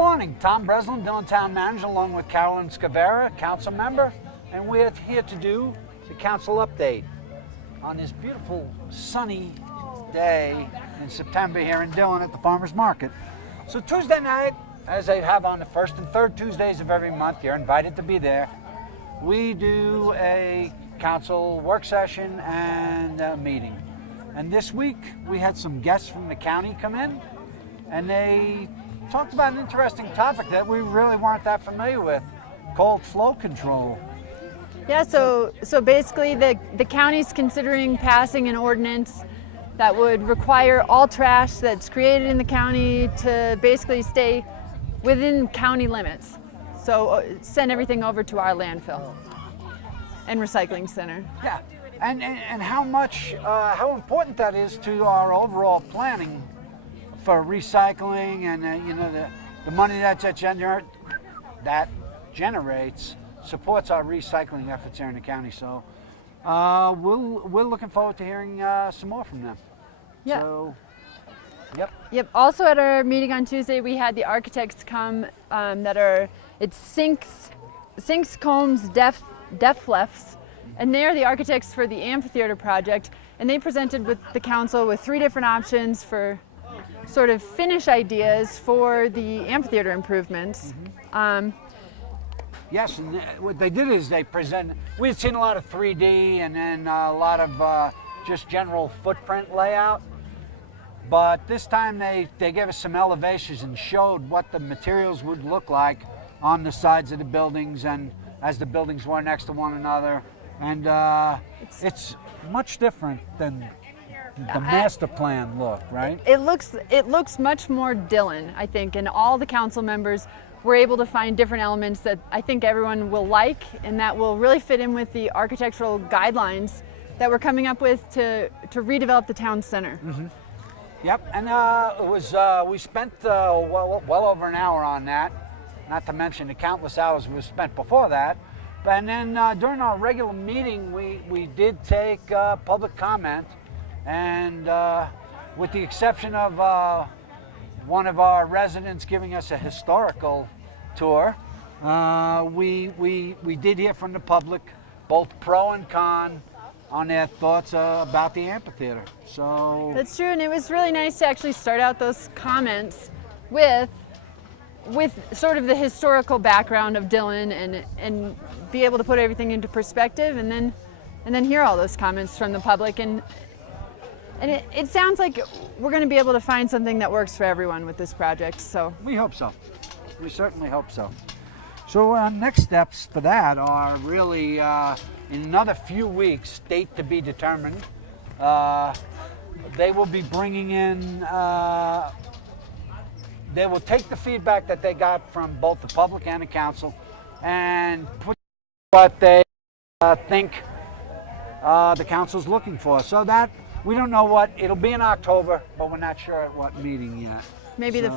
morning, Tom Breslin, Dillon Town Manager, along with Carolyn Scavera, Council Member, and we're here to do the Council Update on this beautiful sunny day in September here in Dillon at the Farmers Market. So Tuesday night, as they have on the first and third Tuesdays of every month, you're invited to be there. We do a council work session and a meeting. And this week we had some guests from the county come in, and they talked about an interesting topic that we really weren't that familiar with, called flow control. Yeah, so basically the county's considering passing an ordinance that would require all trash that's created in the county to basically stay within county limits. So send everything over to our landfill and recycling center. Yeah, and how important that is to our overall planning for recycling and the money that generates supports our recycling efforts here in the county. So we're looking forward to hearing some more from them. Yeah. So, Yep. Also at our meeting on Tuesday, we had the architects come it's Sinks, Combs, Deflefs, and they're the architects for the amphitheater project, and they presented with the council with 3 different options for sort of finish ideas for the amphitheater improvements. Mm-hmm. Yes, and what they did is they presented, we had seen a lot of 3D and then a lot of just general footprint layout, but this time they gave us some elevations and showed what the materials would look like on the sides of the buildings and as the buildings were next to one another, and it's much different than the master plan look, right? It looks much more Dillon, I think, and all the council members were able to find different elements that I think everyone will like and that will really fit in with the architectural guidelines that we're coming up with to redevelop the town center. Mm-hmm. Yep, and we spent well over an hour on that, not to mention the countless hours we spent before that. And then during our regular meeting, we did take public comment, and with the exception of one of our residents giving us a historical tour, we did hear from the public, both pro and con, on their thoughts about the amphitheater. So that's true, and it was really nice to actually start out those comments with sort of the historical background of Dillon and be able to put everything into perspective, and then hear all those comments from the public, and it sounds like we're going to be able to find something that works for everyone with this project. So we hope so. We certainly hope so. So next steps for that are really in another few weeks, date to be determined. They will be bringing in, they will take the feedback that they got from both the public and the council and put what they think the council's looking for. So that, we don't know what, it'll be in October, but we're not sure at what meeting yet. Maybe the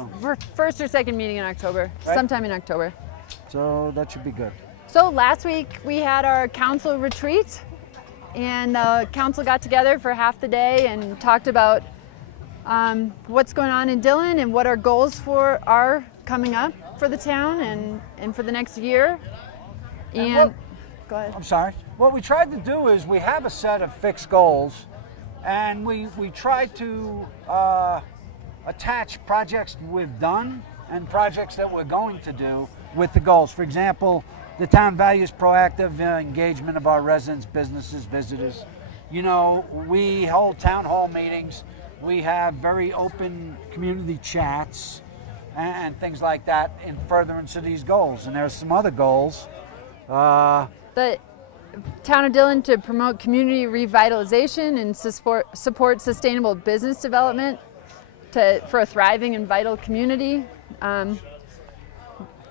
first or second meeting in October, right? Sometime in October. So that should be good. So last week we had our council retreat, and the council got together for half the day and talked about what's going on in Dillon and what our goals are coming up for the town and for the next year. And go ahead. I'm sorry. What we tried to do is we have a set of fixed goals, and we try to attach projects we've done and projects that we're going to do with the goals. For example, the town values proactive engagement of our residents, businesses, visitors. We hold town hall meetings. We have very open community chats and things like that in furtherance of these goals. And there's some other goals. The Town of Dillon to promote community revitalization and support sustainable business development for a thriving and vital community.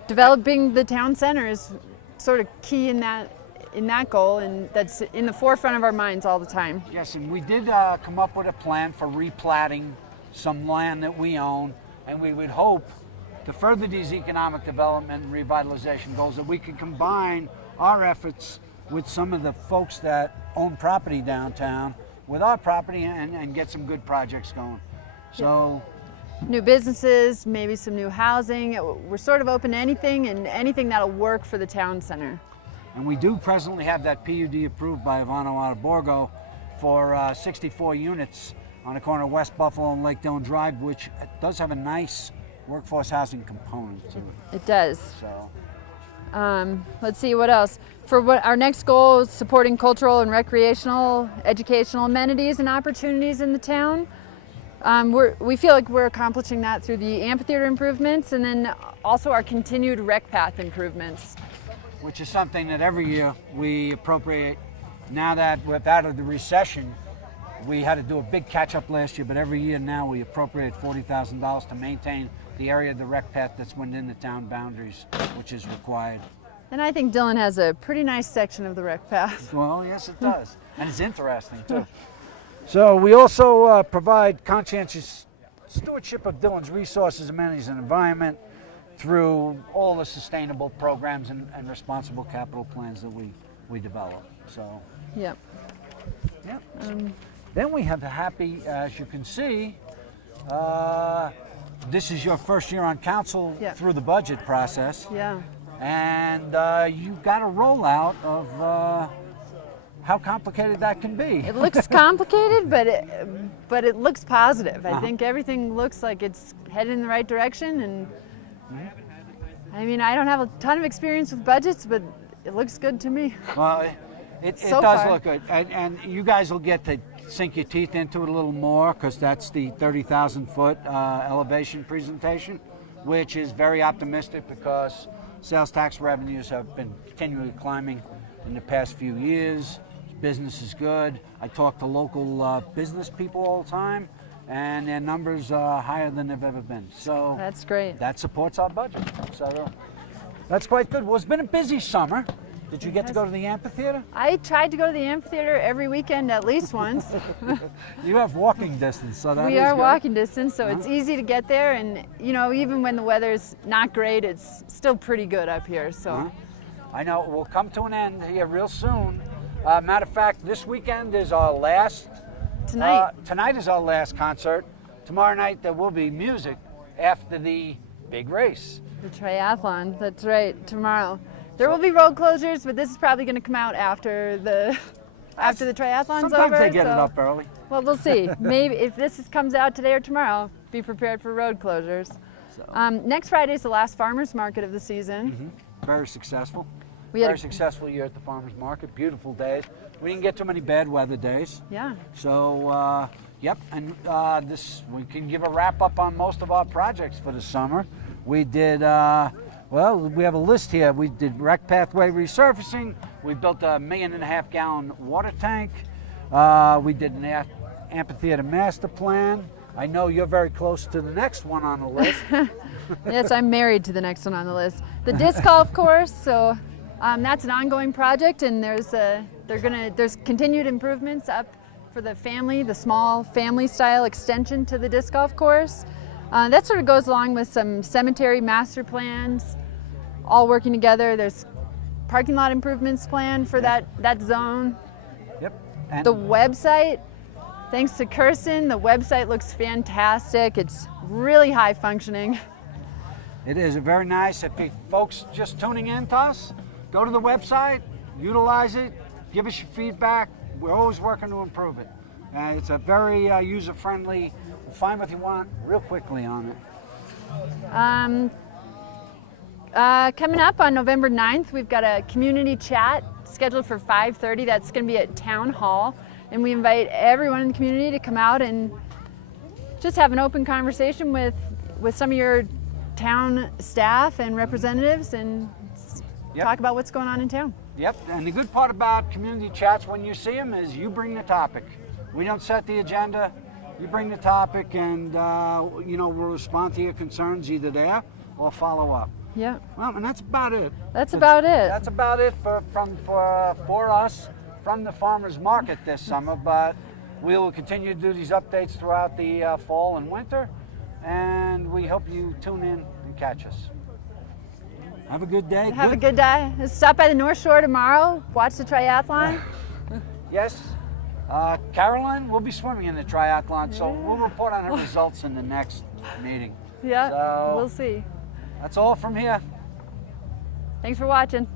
Developing the town center is sort of key in that goal, and that's in the forefront of our minds all the time. Yes, and we did come up with a plan for replatting some land that we own, and we would hope to further these economic development and revitalization goals that we can combine our efforts with some of the folks that own property downtown with our property and get some good projects going. So new businesses, maybe some new housing. We're sort of open to anything and anything that'll work for the town center. And we do presently have that PUD approved by Ivano Ataborgo for 64 units on the corner of West Buffalo and Lake Dillon Drive, which does have a nice workforce housing component to it. It does. So, let's see what else. For what our next goal is supporting cultural and recreational, educational amenities and opportunities in the town. We feel like we're accomplishing that through the amphitheater improvements and then also our continued rec path improvements. which is something that every year we appropriate. Now that we're out of the recession, we had to do a big catch-up last year, but every year now we appropriate $40,000 to maintain the area of the rec path that's within the town boundaries, which is required. And I think Dillon has a pretty nice section of the rec path. Well, yes, it does. And it's interesting, too. So we also provide conscientious stewardship of Dillon's resources, amenities, and environment through all the sustainable programs and responsible capital plans that we develop. So, Yep. yep. Then we have the happy, as you can see, this is your first year on council Yeah. through the budget process. Yeah. And you got a rollout of how complicated that can be. It looks complicated, but it looks positive. I think everything looks like it's headed in the right direction. And I mean, I don't have a ton of experience with budgets, but it looks good to me. Well, it So does far. look good. And you guys will get to sink your teeth into it a little more because that's the 30,000 foot elevation presentation, which is very optimistic because sales tax revenues have been continually climbing in the past few years. Business is good. I talk to local business people all the time, and their numbers are higher than they've ever been. So That's great. that supports our budget. So that's quite good. Well, it's been a busy summer. Did you get to go to the amphitheater? I tried to go to the amphitheater every weekend at least once. You have walking distance, so that We is are good. walking distance, so it's easy to get there. And you know, even when the weather's not great, it's still pretty good up here. So I know we'll come to an end here real soon. Matter of fact, this weekend is our last. tonight, Tonight is our last concert. Tomorrow night there will be music after the big race. the triathlon. That's right. Tomorrow, there will be road closures, but this is probably going to come out after the triathlon's Sometimes over. they get it so- up early. Well, we'll see. Maybe if comes out today or tomorrow, be prepared for road closures. So. Next Friday is the last farmers market of the season. Very successful. We had Very a- successful year at the farmers market. Beautiful days. We didn't get too many bad weather days. Yeah. So, yep, and this we can give a wrap up on most of our projects for the summer. We did, well, we have a list here. We did rec pathway resurfacing. We built a 1.5 million gallon water tank. We did an amphitheater master plan. I know you're very close to the next one on the list. Yes, I'm married to the next one on the list. The disc golf course. So that's an ongoing project, and there's continued improvements up for the small family style extension to the disc golf course. That sort of goes along with some cemetery master plans, all working together. There's parking lot improvements planned for that zone. Yep. And The website, thanks to Kirsten, the website looks fantastic. It's really high functioning. it is very nice. If you folks just tuning in to us, go to the website, utilize it, give us your feedback. We're always working to improve it. It's a very user-friendly. Find what you want real quickly on it. Coming up on November 9th, we've got a community chat scheduled for 5:30. That's going to be at Town Hall. And we invite everyone in the community to come out and just have an open conversation with some of your town staff and representatives and Yep. talk about what's going on in town. Yep, and the good part about community chats when you see them is you bring the topic. We don't set the agenda. You bring the topic, and we'll respond to your concerns either there or follow up. Yeah, Well, and that's about it. that's about it. That's about it for us from the farmers market this summer. But we will continue to do these updates throughout the fall and winter, and we hope you tune in and catch us. Have a good day. Have a good day. Stop by the North Shore tomorrow. Watch the triathlon. Yes. Carolyn will be swimming in the triathlon, so we'll report on her results in the next meeting. Yeah, So, we'll see. That's all from here. Thanks for watching.